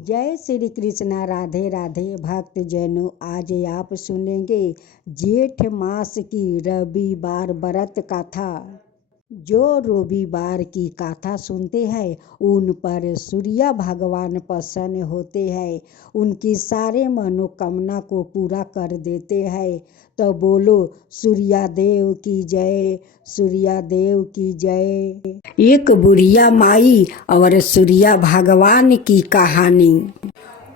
जय श्री कृष्णा। राधे राधे भक्त जनों, आज आप सुनेंगे जेठ मास की रविवार व्रत कथा। जो रविवार की कथा सुनते हैं उन पर सूर्य भगवान प्रसन्न होते हैं, उनकी सारे मनोकामना को पूरा कर देते हैं। तो बोलो सूर्यदेव की जय, सूर्यदेव की जय। एक बुढ़िया माई और सूर्य भगवान की कहानी।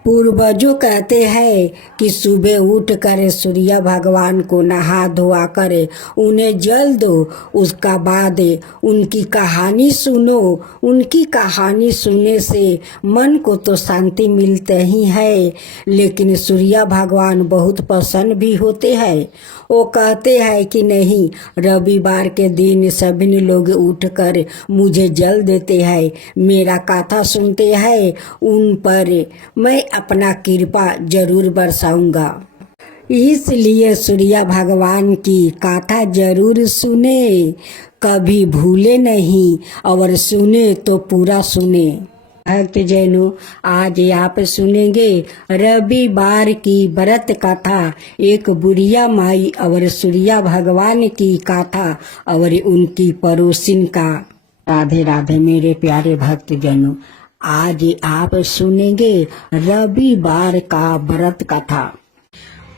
पूर्वजों कहते हैं कि सुबह उठकर सूर्य भगवान को नहा धोआ कर उन्हें जल दो, उसका बाद उनकी कहानी सुनो। उनकी कहानी सुनने से मन को तो शांति मिलते ही है, लेकिन सूर्य भगवान बहुत प्रसन्न भी होते हैं। वो कहते हैं कि नहीं, रविवार के दिन सभी लोग उठकर मुझे जल देते हैं, मेरा कथा सुनते हैं, उन पर मैं अपना कृपा जरूर बरसाऊंगा। इसलिए सूर्य भगवान की कथा जरूर सुने, कभी भूले नहीं, और सुने तो पूरा सुने। भक्त जनों, आज आप सुनेंगे रविवार की व्रत कथा, एक बुढ़िया माई और सूर्य भगवान की कथा और उनकी पड़ोसिन का। राधे राधे मेरे प्यारे भक्त जनों, आज आप सुनेंगे रविवार का व्रत कथा।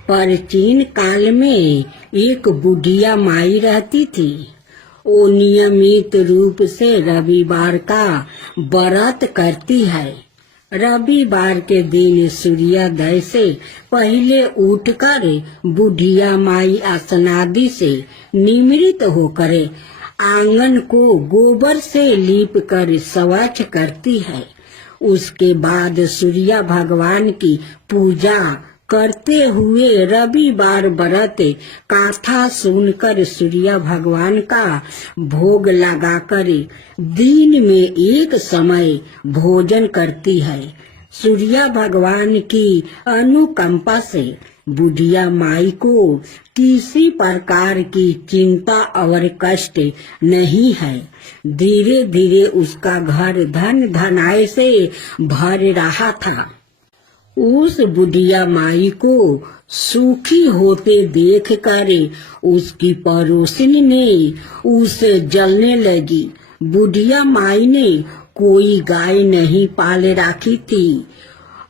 प्राचीन काल में एक बुढ़िया माई रहती थी। वो नियमित रूप से रविवार का व्रत करती है। रविवार के दिन सूर्योदय से पहले उठकर बुढ़िया माई स्नादि से निमृत होकर आंगन को गोबर से लीप कर स्वच्छ करती है। उसके बाद सूर्य भगवान की पूजा करते हुए रविवार व्रत कथा सुनकर सूर्य भगवान का भोग लगाकर दिन में एक समय भोजन करती है। सूर्य भगवान की अनुकंपा से बुढ़िया माई को किसी प्रकार की चिंता और कष्ट नहीं है। धीरे धीरे उसका घर धन धनाय से भर रहा था। उस बुढ़िया माई को सुखी होते देखकर उसकी पड़ोसिन ने उसे जलने लगी। बुढ़िया माई ने कोई गाय नहीं पाले रखी थी,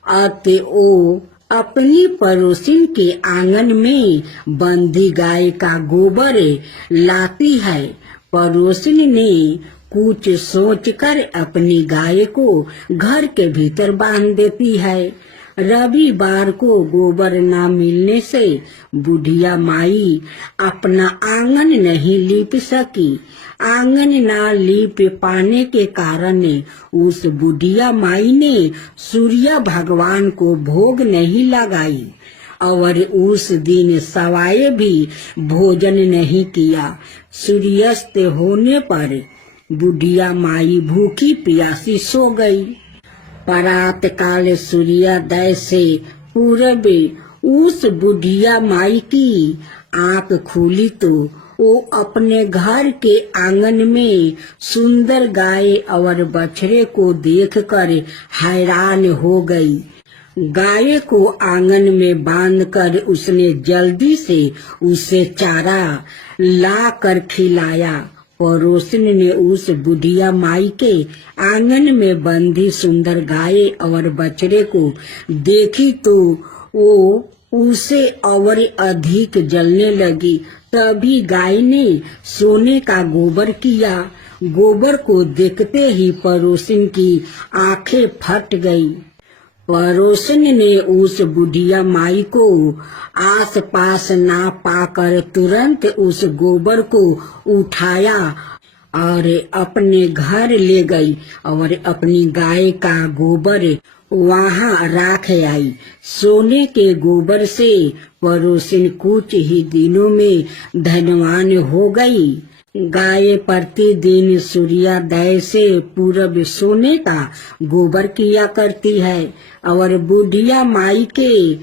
अतः वो अपनी पड़ोसिन के आंगन में बंधी गाय का गोबर लाती है। पड़ोसिन ने कुछ सोचकर अपनी गाय को घर के भीतर बांध देती है। रविवार को गोबर न मिलने से बुढ़िया माई अपना आंगन नहीं लीप सकी। आंगन न लीप पाने के कारण उस बुढ़िया माई ने सूर्य भगवान को भोग नहीं लगाई और उस दिन सवाए भी भोजन नहीं किया। सूर्यास्त होने पर बुढ़िया माई भूखी प्यासी सो गई। प्रात काल सूर्योदय से पूर्व उस बुढ़िया माई की आंख खुली तो वो अपने घर के आंगन में सुंदर गाय और बछड़े को देखकर हैरान हो गई। गाय को आंगन में बांधकर उसने जल्दी से उसे चारा ला कर खिलाया। पड़ोसिन ने उस बुढ़िया माई के आंगन में बंधी सुंदर गाय और बछड़े को देखी तो वो उसे और अधिक जलने लगी। तभी गाय ने सोने का गोबर किया। गोबर को देखते ही पड़ोसिन की आंखें फट गई। पड़ोसिन ने उस बुढ़िया माई को आस पास ना पाकर तुरंत उस गोबर को उठाया और अपने घर ले गई और अपनी गाय का गोबर वहां राख आई। सोने के गोबर से पड़ोसिन कुछ ही दिनों में धनवान हो गई। गाय प्रतिदिन सूर्योदय से पूर्व सोने का गोबर किया करती है और बुढ़िया माई के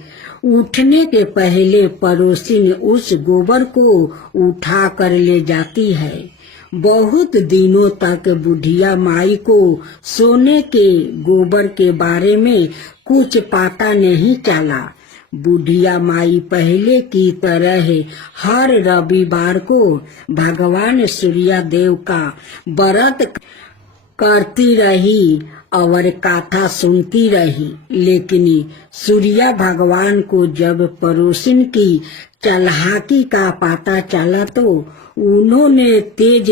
उठने के पहले पड़ोसिन उस गोबर को उठा कर ले जाती है। बहुत दिनों तक बुढ़िया माई को सोने के गोबर के बारे में कुछ पता नहीं चला। बुढ़िया माई पहले की तरह हर रविवार को भगवान सूर्य देव का व्रत करती रही और कथा सुनती रही। लेकिन सूर्य भगवान को जब पड़ोसिन की चालाकी का पता चला तो उन्होंने तेज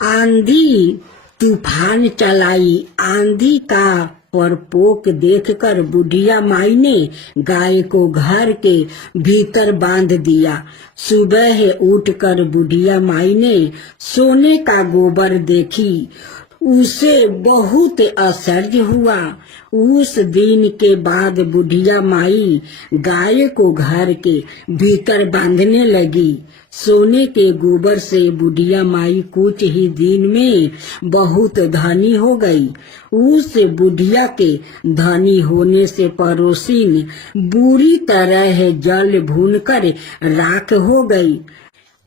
आंधी तूफान चलाई। आंधी का प्रकोप देखकर बुढ़िया माई ने गाय को घर के भीतर बांध दिया। सुबह उठकर बुढ़िया माई ने सोने का गोबर देखी। उसे बहुत आश्चर्य हुआ। उस दिन के बाद बुढ़िया माई गाय को घर के भीतर बांधने लगी। सोने के गोबर से बुढ़िया माई कुछ ही दिन में बहुत धनी हो गई। उस बुढ़िया के धनी होने से पड़ोसिन बुरी तरह जल भूनकर राख हो गई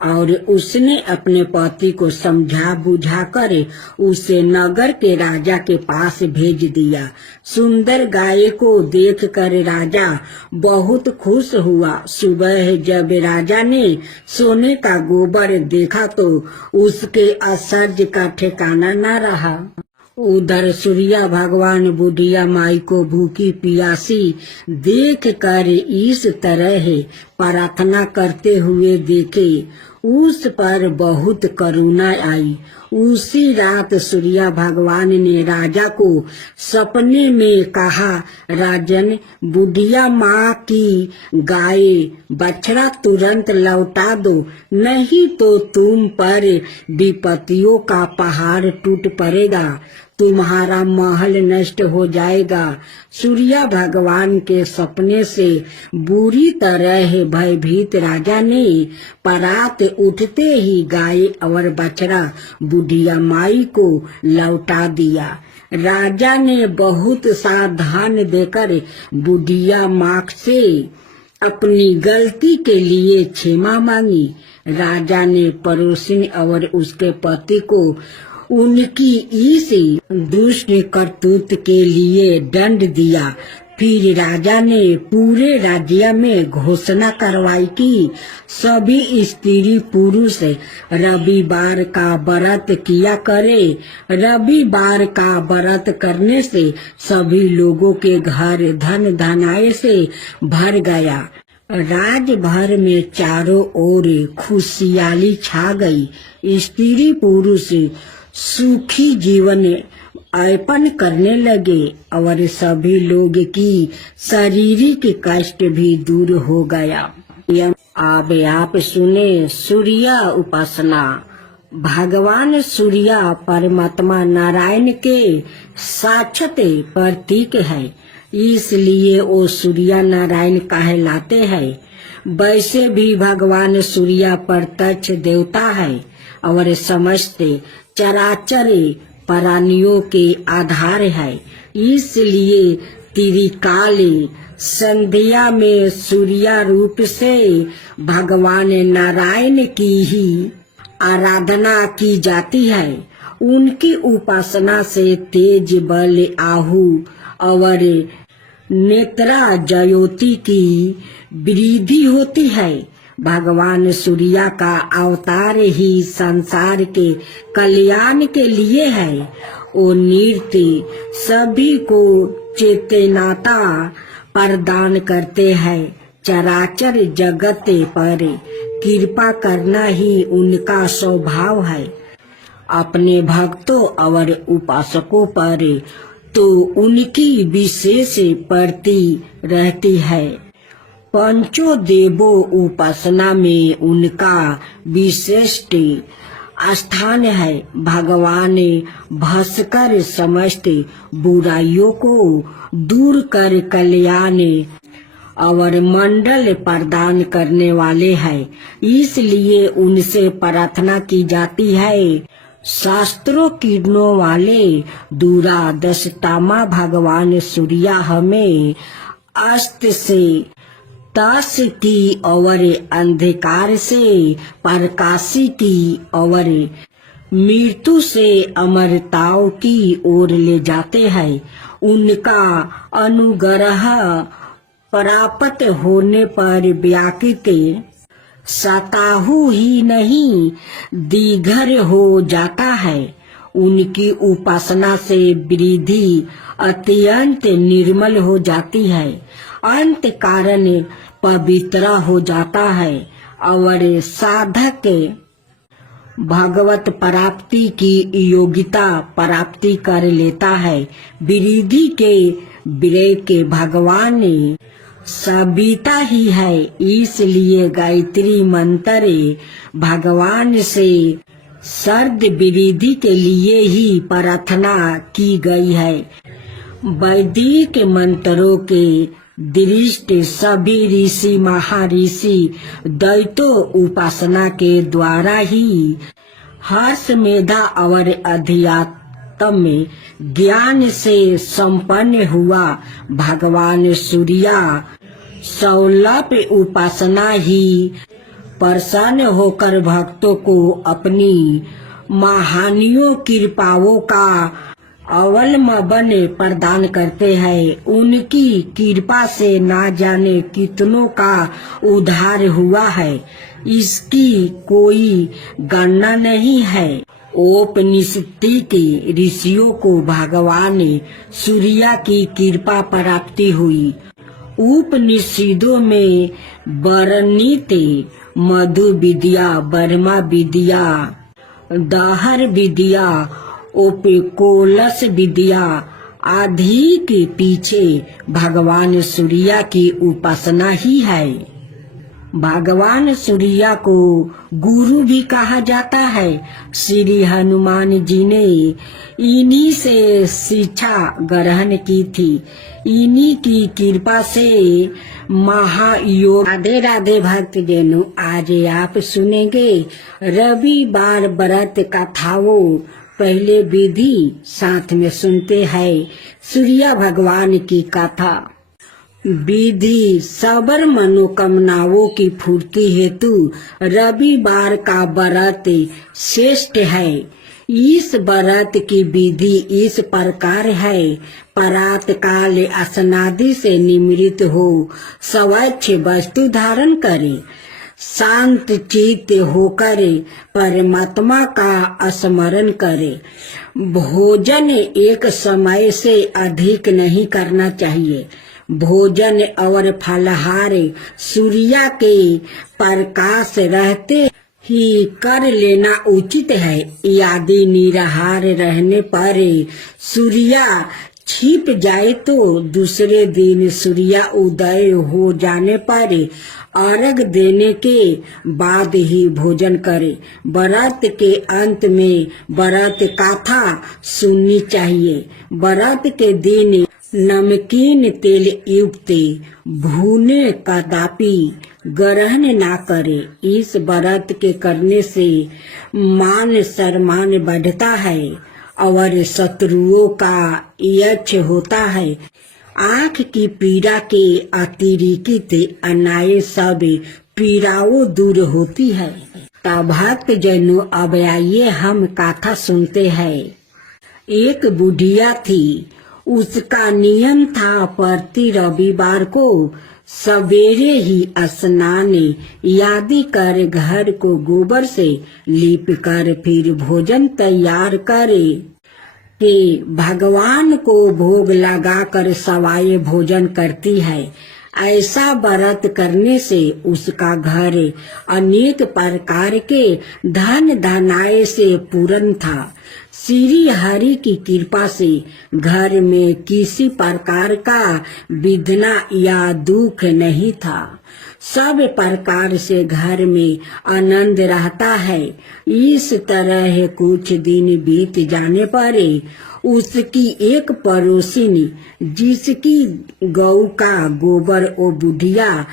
और उसने अपने पति को समझा बुझाकर उसे नगर के राजा के पास भेज दिया। सुंदर गाय को देखकर राजा बहुत खुश हुआ। सुबह जब राजा ने सोने का गोबर देखा तो उसके आश्चर्य का ठिकाना न रहा। उधर सूर्य भगवान बुढ़िया माई को भूखी प्यासी देख कर इस तरह प्रार्थना करते हुए देखे। उस पर बहुत करुणा आई। उसी रात सूर्य भगवान ने राजा को सपने में कहा, राजन, बुढ़िया माँ की गाय बछड़ा तुरंत लौटा दो, नहीं तो तुम पर विपत्तियों का पहाड़ टूट पड़ेगा, तुम्हारा महल नष्ट हो जाएगा। सूर्य भगवान के सपने से बुरी तरह भयभीत राजा ने परात उठते ही गाय और बछड़ा बुढ़िया माई को लौटा दिया। राजा ने बहुत सा धन देकर बुढ़िया माँ से अपनी गलती के लिए क्षमा मांगी। राजा ने पड़ोसिन और उसके पति को उनकी इस दुष्ट करतूत के लिए दंड दिया। फिर राजा ने पूरे राज्य में घोषणा करवाई कि सभी स्त्री पुरुष रविवार का व्रत किया करे। रविवार का व्रत करने से सभी लोगों के घर धन धनाय से भर गया। राज भर में चारों ओर खुशहाली छा गई। स्त्री पुरुष सुखी जीवन यापन करने लगे और सभी लोग की शारीरिक कष्ट भी दूर हो गया। अब आप सुने सूर्य उपासना। भगवान सूर्य परमात्मा नारायण के साक्षात प्रतीक है, इसलिए वो सूर्य नारायण कहलाते हैं। वैसे भी भगवान सूर्य प्रत्यक्ष देवता है और समस्त चराचर प्राणियों के आधार है। इसलिए त्रिकाल संध्या में सूर्य रूप से भगवान नारायण की ही आराधना की जाती है। उनकी उपासना से तेज बल आहु और नेत्रा ज्योति की वृद्धि होती है। भगवान सूर्य का अवतार ही संसार के कल्याण के लिए है। वो नृत्य सभी को चेतनाता प्रदान करते हैं। चराचर जगत पर कृपा करना ही उनका स्वभाव है। अपने भक्तों और उपासकों पर तो उनकी विशेष प्रति रहती है। पंचों देवों उपासना में उनका विशिष्ट स्थान है। भगवान भास्कर समस्त बुराइयों को दूर कर कल्याण और मंडल प्रदान करने वाले हैं, इसलिए उनसे प्रार्थना की जाती है। शास्त्रों किरणों वाले दूरादर्शतामा भगवान सूर्य हमें अस्त से ताश की और अंधकार से प्रकाश की और मृत्यु से अमरताओं की ओर ले जाते हैं। उनका अनुग्रह प्राप्त होने पर व्यक्ति के शतायु ही नहीं दीर्घ हो जाता है। उनकी उपासना से वृद्धि अत्यंत निर्मल हो जाती है, अंत कारण पवित्र हो जाता है और साधक भगवत प्राप्ति की योग्यता प्राप्ति कर लेता है। वृद्धि के विवेक के भगवान सविता ही है, इसलिए गायत्री मंत्र भगवान से सर्द वृद्धि के लिए ही प्रार्थना की गई है। वैदिक मंत्रों के दृष्टि सभी ऋषि महर्षि दैत्यों उपासना के द्वारा ही हर्ष मेधा और अध्यात्म ज्ञान से संपन्न हुआ। भगवान सूर्या सौलभ उपासना ही प्रसन्न होकर भक्तों को अपनी महानियों कृपाओं का अवलंबन प्रदान करते हैं। उनकी कृपा से ना जाने कितनों का उद्धार हुआ है, इसकी कोई गणना नहीं है। उपनिषद के ऋषियों को भगवान सूर्य की कृपा प्राप्ति हुई। उपनिषदों में वर्णित मधु विद्या, ब्रह्मा विद्या, दाहर विद्या, ओपिकोलस विद्या आदि के पीछे भगवान सूर्य की उपासना ही है। भगवान सूर्य को गुरु भी कहा जाता है। श्री हनुमान जी ने इन्हीं से शिक्षा ग्रहण की थी। इन्हीं की कृपा से महायोग। राधे राधे भक्त जनों, आज आप सुनेंगे रविवार व्रत कथाओं। पहले विधि साथ में सुनते हैं सूर्य भगवान की कथा। विधि सबर मनोकामनाओं की पूर्ति हेतु रविवार का व्रत श्रेष्ठ है। इस व्रत की विधि इस प्रकार है। प्रात काल स्नादि से निवृत्त हो स्वच्छ वस्तु धारण करे, शांत चित्त होकर परमात्मा का स्मरण करे। भोजन एक समय से अधिक नहीं करना चाहिए। भोजन और फलहार सूर्य के प्रकाश रहते ही कर लेना उचित है। यदि निराहार रहने पर सूर्य छिप जाए तो दूसरे दिन सूर्य उदय हो जाने पर अर्घ देने के बाद ही भोजन करे। व्रत के अंत में व्रत कथा सुननी चाहिए। व्रत के दिन नमकीन तेल युक्त भुने कदापि ग्रहण ना करे। इस व्रत के करने से मान सम्मान बढ़ता है और शत्रुओं का यश होता है। आँख की पीड़ा के अतिरिक्त अन्य सब पीड़ाओं दूर होती है। तब भक्त जनों, अब आइए हम कथा सुनते हैं। एक बुढ़िया थी। उसका नियम था प्रति रविवार को सवेरे ही स्नान आदि कर घर को गोबर से लीप कर फिर भोजन तैयार करे के भगवान को भोग लगाकर सवाए भोजन करती है। ऐसा व्रत करने से उसका घर अनेक प्रकार के धन धनाय से पूर्ण था। श्री हरि की कृपा से घर में किसी प्रकार का विघ्न या दुख नहीं था। सब प्रकार से घर में आनंद रहता है। इस तरह कुछ दिन बीत जाने पर उसकी एक पड़ोसिनी, जिसकी गौ का गोबर वो बुढ़िया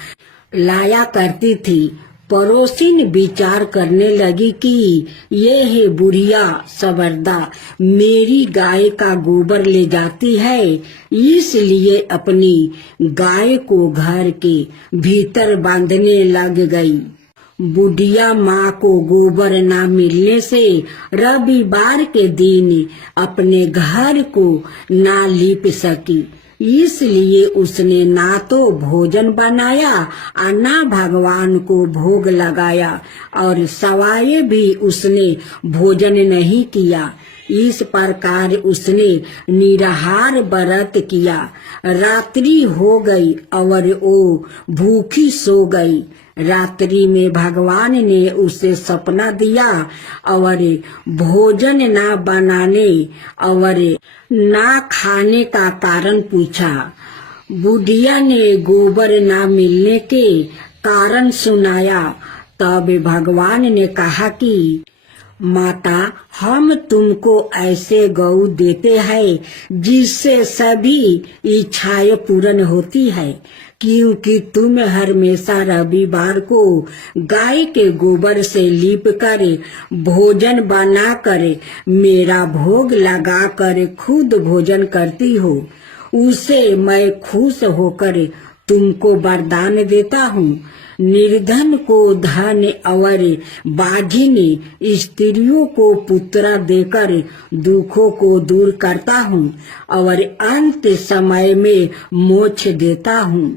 लाया करती थी, पड़ोसिन विचार करने लगी कि ये है बुढ़िया सबरदा मेरी गाय का गोबर ले जाती है, इसलिए अपनी गाय को घर के भीतर बांधने लग गई। बुढ़िया माँ को गोबर ना मिलने से रविवार के दिन अपने घर को ना लीप सकी, इसलिए उसने ना तो भोजन बनाया और ना भगवान को भोग लगाया और सवाए भी उसने भोजन नहीं किया। इस प्रकार उसने निराहार व्रत किया। रात्रि हो गई और वो भूखी सो गई। रात्रि में भगवान ने उसे सपना दिया और भोजन ना बनाने और ना खाने का कारण पूछा। बुढ़िया ने गोबर ना मिलने के कारण सुनाया। तब भगवान ने कहा कि माता, हम तुमको ऐसे गौ देते हैं जिससे सभी इच्छाएं पूर्ण होती है, क्योंकि तुम हमेशा रविवार को गाय के गोबर से लीप कर भोजन बना कर मेरा भोग लगा कर खुद भोजन करती हो। उसे मैं खुश होकर तुमको वरदान देता हूँ। निर्धन को धन और बाझिन स्त्रियों को पुत्र देकर दुखों को दूर करता हूँ और अंत समय में मोक्ष देता हूँ।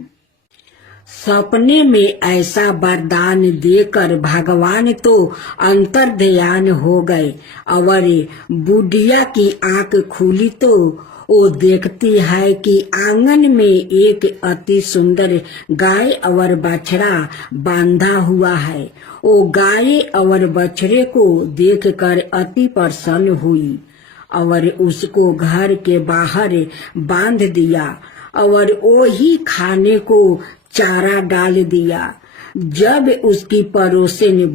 सपने में ऐसा वरदान देकर भगवान तो अंतर्ध्यान हो गए और बुढ़िया की आंख खुली तो वो देखती है कि आंगन में एक अति सुंदर गाय और बछड़ा बांधा हुआ है। वो गाय और बछड़े को देखकर अति प्रसन्न हुई और उसको घर के बाहर बांध दिया और वही खाने को चारा डाल दिया। जब उसकी पड़ोसिन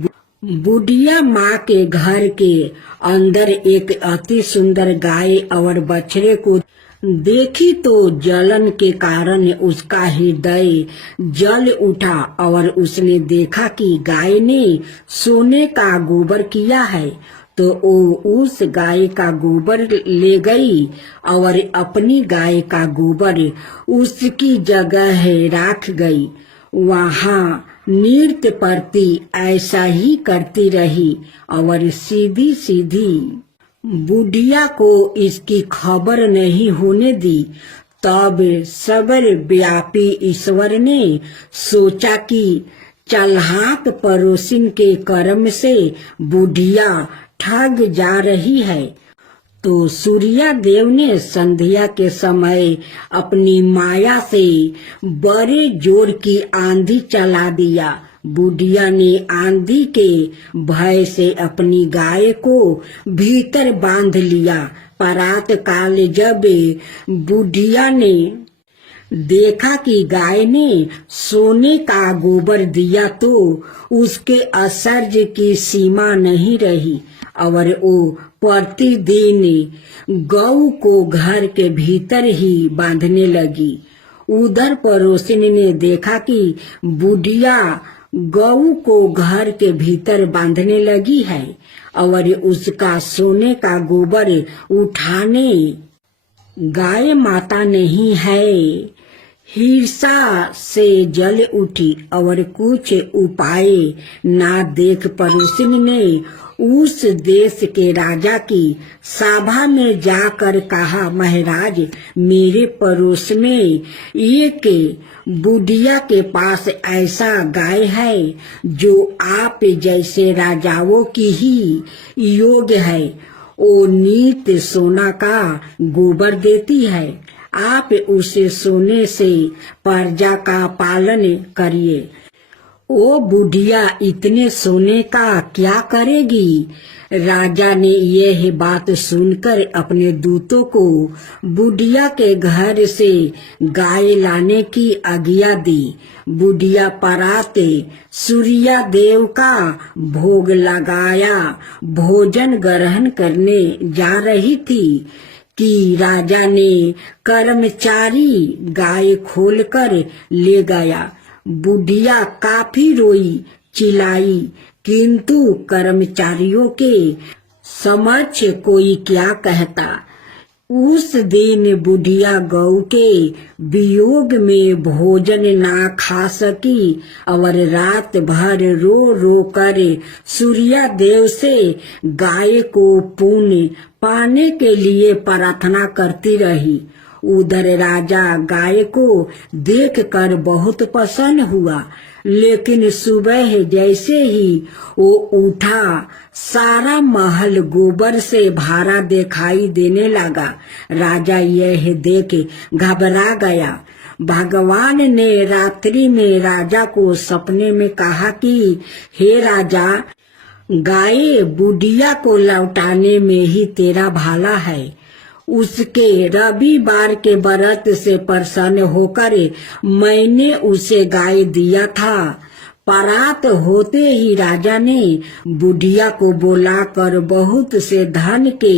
बुढ़िया माँ के घर के अंदर एक अति सुंदर गाय और बछड़े को देखी तो जलन के कारण उसका हृदय जल उठा और उसने देखा कि गाय ने सोने का गोबर किया है, तो वो उस गाय का गोबर ले गई और अपनी गाय का गोबर उसकी जगह रख गई। वहाँ नृत्य करती ऐसा ही करती रही और सीधी सीधी बुढ़िया को इसकी खबर नहीं होने दी। तब सबर व्यापी ईश्वर ने सोचा कि चालाक पड़ोसिन के कर्म से बुढ़िया ठग जा रही है, तो सूर्या देव ने संध्या के समय अपनी माया से बड़े जोर की आंधी चला दिया। बुढ़िया ने आंधी के भय से अपनी गाय को भीतर बांध लिया। परात काल जब बुढ़िया ने देखा कि गाय ने सोने का गोबर दिया तो उसके आश्चर्य की सीमा नहीं रही और वो प्रतिदिन गौ को घर के भीतर ही बांधने लगी। उधर पड़ोसिन ने देखा कि बुढ़िया गौ को घर के भीतर बांधने लगी है और उसका सोने का गोबर उठाने गाय माता नहीं है। ईर्ष्या से जल उठी और कुछ उपाय ना देख पड़ोसिन ने उस देश के राजा की सभा में जाकर कहा, महाराज, मेरे पड़ोस में एक बुढ़िया के पास ऐसा गाय है जो आप जैसे राजाओं की ही योग्य है। वो नित्य सोना का गोबर देती है। आप उसे सोने से प्रजा का पालन करिए। ओ बुढ़िया इतने सोने का क्या करेगी? राजा ने यह बात सुनकर अपने दूतों को बुढ़िया के घर से गाय लाने की आज्ञा दी। बुढ़िया पराते सूर्या देव का भोग लगाया भोजन ग्रहण करने जा रही थी कि राजा ने कर्मचारी गाय खोलकर ले गया। बुढ़िया काफी रोई चिल्लाई, किंतु कर्मचारियों के समक्ष कोई क्या कहता, उस दिन बुढ़िया गौ के वियोग में भोजन ना खा सकी और रात भर रो रो कर सूर्य देव से गाय को पुण्य पाने के लिए प्रार्थना करती रही। उधर राजा गाय को देखकर बहुत प्रसन्न हुआ, लेकिन सुबह जैसे ही वो उठा सारा महल गोबर से भरा दिखाई देने लगा। राजा यह देख घबरा गया। भगवान ने रात्रि में राजा को सपने में कहा कि हे राजा, गाय बुढ़िया को लौटाने में ही तेरा भला है। उसके रविवार के व्रत से प्रसन्न होकर मैंने उसे गाय दिया था। परात होते ही राजा ने बुढ़िया को बुलाकर बहुत से धन के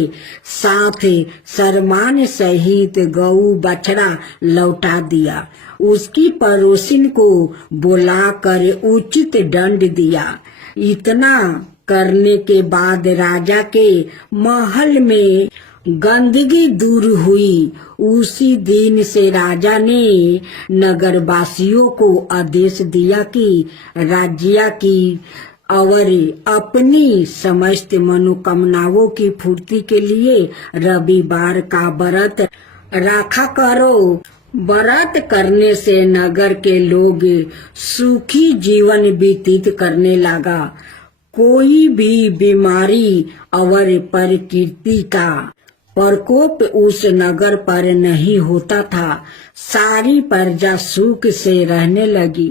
साथ सम्मान सहित गऊ बछड़ा लौटा दिया। उसकी पड़ोसिन को बुलाकर उचित दंड दिया। इतना करने के बाद राजा के महल में गंदगी दूर हुई। उसी दिन से राजा ने नगरवासियों को आदेश दिया कि राज्य की और अपनी समस्त मनोकामनाओं की पूर्ति के लिए रविवार का व्रत रखा करो। व्रत करने से नगर के लोग सुखी जीवन व्यतीत करने लगा। कोई भी बीमारी और प्रकृति का प्रकोप उस नगर पर नहीं होता था। सारी प्रजा सुख से रहने लगी।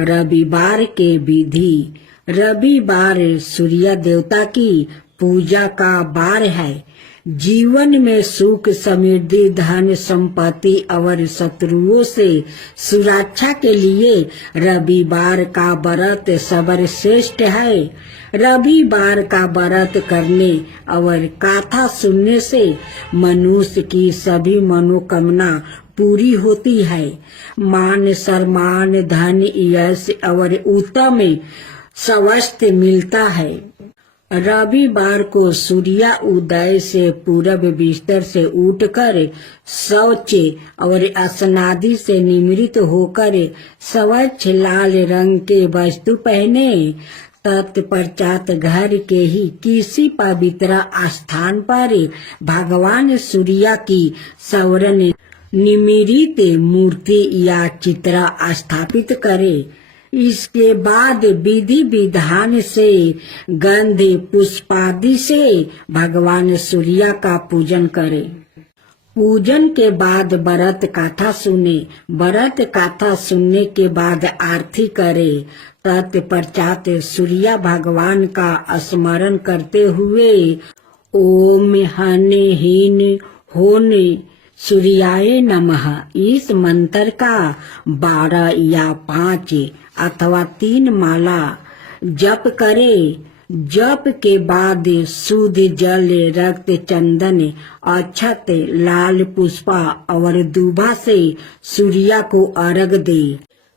रविवार के विधि। रविवार सूर्य देवता की पूजा का वार है। जीवन में सुख समृद्धि धन संपत्ति और शत्रुओं से सुरक्षा के लिए रविवार का व्रत सर्वश्रेष्ठ है। रविवार का व्रत करने और कथा सुनने से मनुष्य की सभी मनोकामना पूरी होती है। मान सम्मान धन यश और उत्तम स्वास्थ्य मिलता है। रविवार को सूर्य उदय से पूर्व बिस्तर से उठकर शौच और स्नादि से निवृत्त होकर स्वच्छ लाल रंग के वस्त्र पहने। तत्पश्चात घर के ही किसी पवित्र स्थान पर भगवान सूर्य की स्वर्ण निमिरित मूर्ति या चित्र स्थापित करे। इसके बाद विधि विधान से गंध पुष्पादि से भगवान सूर्य का पूजन करे। पूजन के बाद व्रत कथा सुने। व्रत कथा सुनने के बाद आरती करे। तत्पश्चात सूर्य भगवान का स्मरण करते हुए ओम हने हीन होने सूर्याय नमः इस मंत्र का 12 या 5 अथवा 3 माला जप करे। जप के बाद शुद्ध जल रक्त चंदन अक्षत लाल पुष्पा और दूबा से सूर्य को अर्घ दे।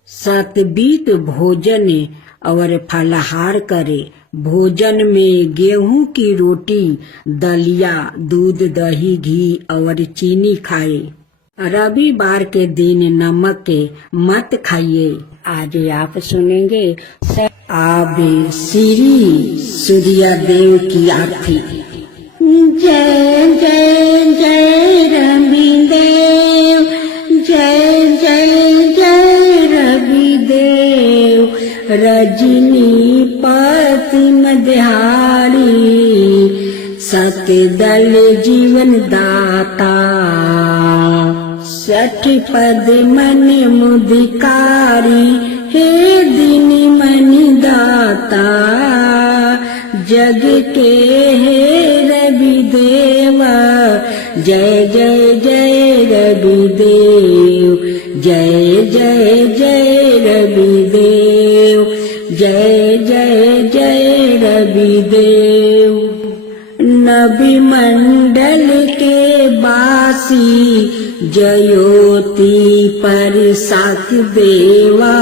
सतबीत भोजन और फलाहार करे। भोजन में गेहूं की रोटी दलिया दूध दही घी और चीनी खाए। रविवार के दिन नमक मत खाइए। आज आप सुनेंगे अब श्री सूर्य देव की आरती। जय जय जय रविदेव जय जय जय रविदेव रजनी पति मध्यारी सतदल जीवन दाता सठ पद मन मुदिकारी हे दीन मन दाता जग के हे रवि देवा जय जय जय रवि देव जय जय जय रवि देव जय जय जय रवि देव। नबी मंडल के बासी जयोति पर साक देवा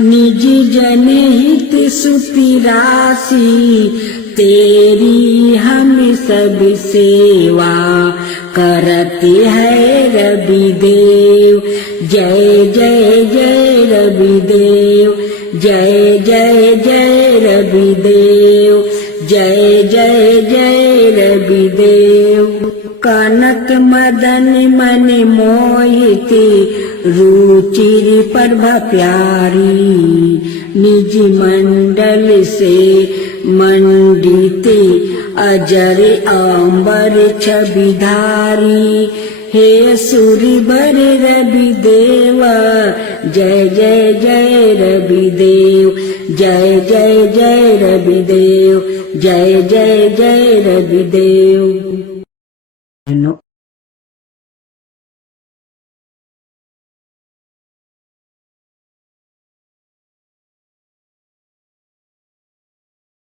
निज जन हित सुति राशि तेरी हम सब सेवा करते हैं रवि देव। जय जय जय रवि देव, जय जय जय रवि देव, जय जय जय रवि देव। कनक मदन मन मोहिते रुचिर प्रभा प्यारी, निज मंडल से मंडिते अजर अंबर छविधारी। हे सूरि बर रवि देवा, जय जय जय रवि देव, जय जय जय रवि देव, जय जय जय रवि देव।